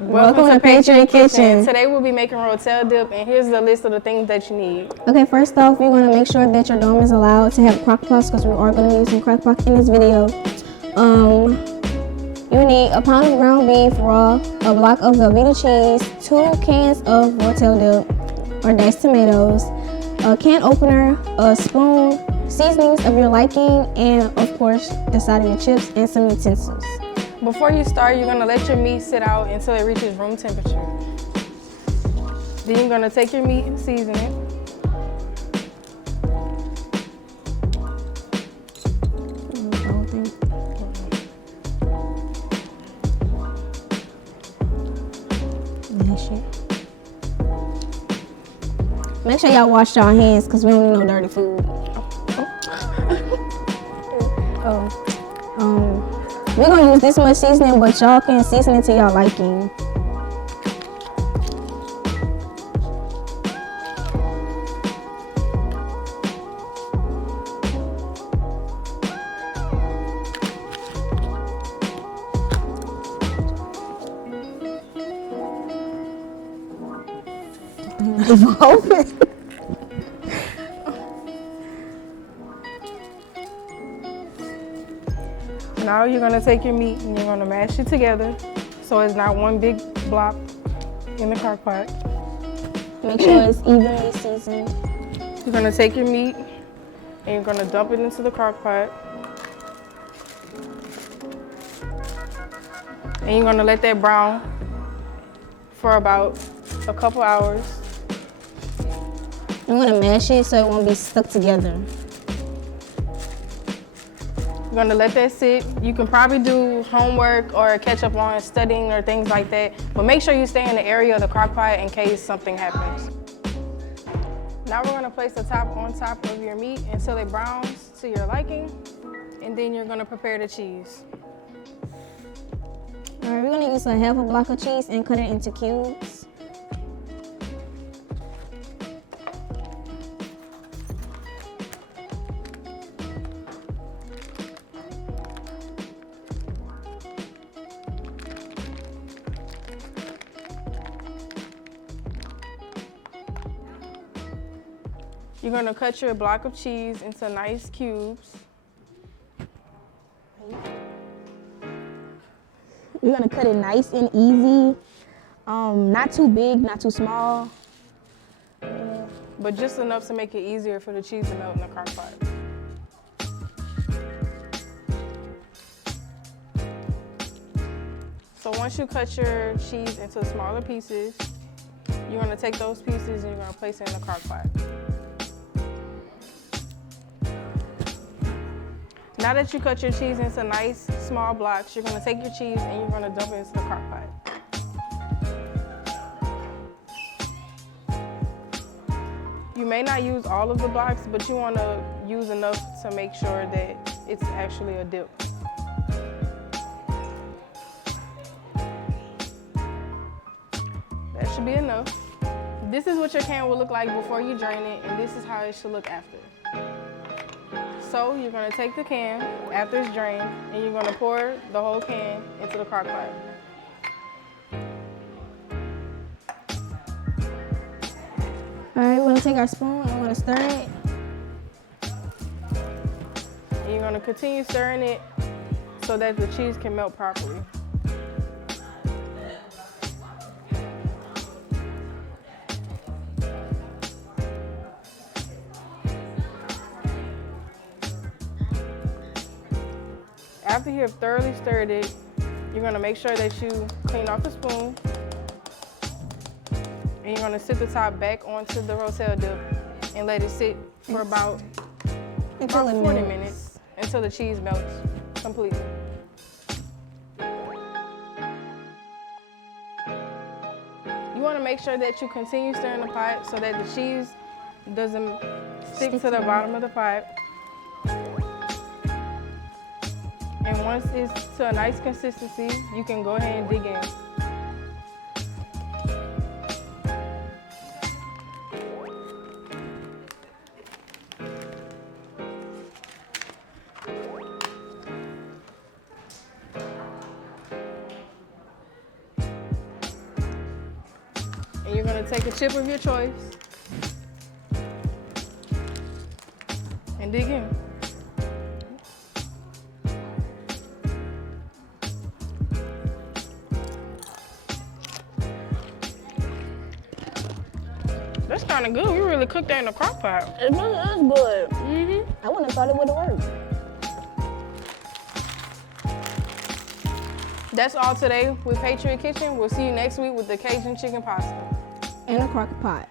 Welcome to Patriot Kitchen. Today we'll be making Rotel dip, and here's the list of the things that you need. Okay, first off, we're going to make sure that your dome is allowed to have crock pots because we are going to be using crock pot in this video. You need a pound of ground beef raw, a block of Velveeta cheese, 2 cans of Rotel dip or diced tomatoes, a can opener, a spoon, seasonings of your liking, and of course the side of your chips and some utensils. Before you start, you're going to let your meat sit out until it reaches room temperature. Then you're going to take your meat and season it. Make sure y'all wash y'all hands because we don't need no dirty food. We're gonna use this much seasoning, but y'all can season it to y'all liking. Now you're going to take your meat and you're going to mash it together so it's not one big block in the crock pot. Make sure it's evenly seasoned. You're going to take your meat and you're going to dump it into the crock pot. And you're going to let that brown for about a couple hours. I'm going to mash it so it won't be stuck together. You're gonna let that sit. You can probably do homework or catch up on studying or things like that, but make sure you stay in the area of the crock pot in case something happens. Now we're gonna place the top on top of your meat until it browns to your liking, and then you're gonna prepare the cheese. All right, we're gonna use a half a block of cheese and cut it into cubes. You're gonna cut your block of cheese into nice cubes. We're gonna cut it nice and easy. Not too big, not too small. But just enough to make it easier for the cheese to melt in the crock pot. So once you cut your cheese into smaller pieces, you're gonna take those pieces and you're gonna place it in the crock pot. Now that you cut your cheese into nice small blocks, you're gonna take your cheese and you're gonna dump it into the crock pot. You may not use all of the blocks, but you wanna use enough to make sure that it's actually a dip. That should be enough. This is what your can will look like before you drain it, and this is how it should look after. So you're gonna take the can after it's drained and you're gonna pour the whole can into the crock pot. All right, we're gonna take our spoon and we're gonna stir it. And you're gonna continue stirring it so that the cheese can melt properly. After you have thoroughly stirred it, you're gonna make sure that you clean off the spoon. And you're gonna sit the top back onto the Rotel dip and let it sit for about 40 minutes until the cheese melts completely. You wanna make sure that you continue stirring the pot so that the cheese doesn't stick to the bottom of the pot. And once it's to a nice consistency, you can go ahead and dig in. want to take a chip of your choice and dig in. That's kind of good. We really cooked that in the crock pot. It really is good. Mm-hmm. I wouldn't have thought it would have worked. That's all today with Patriot Kitchen. We'll see you next week with the Cajun chicken pasta. In a crock pot.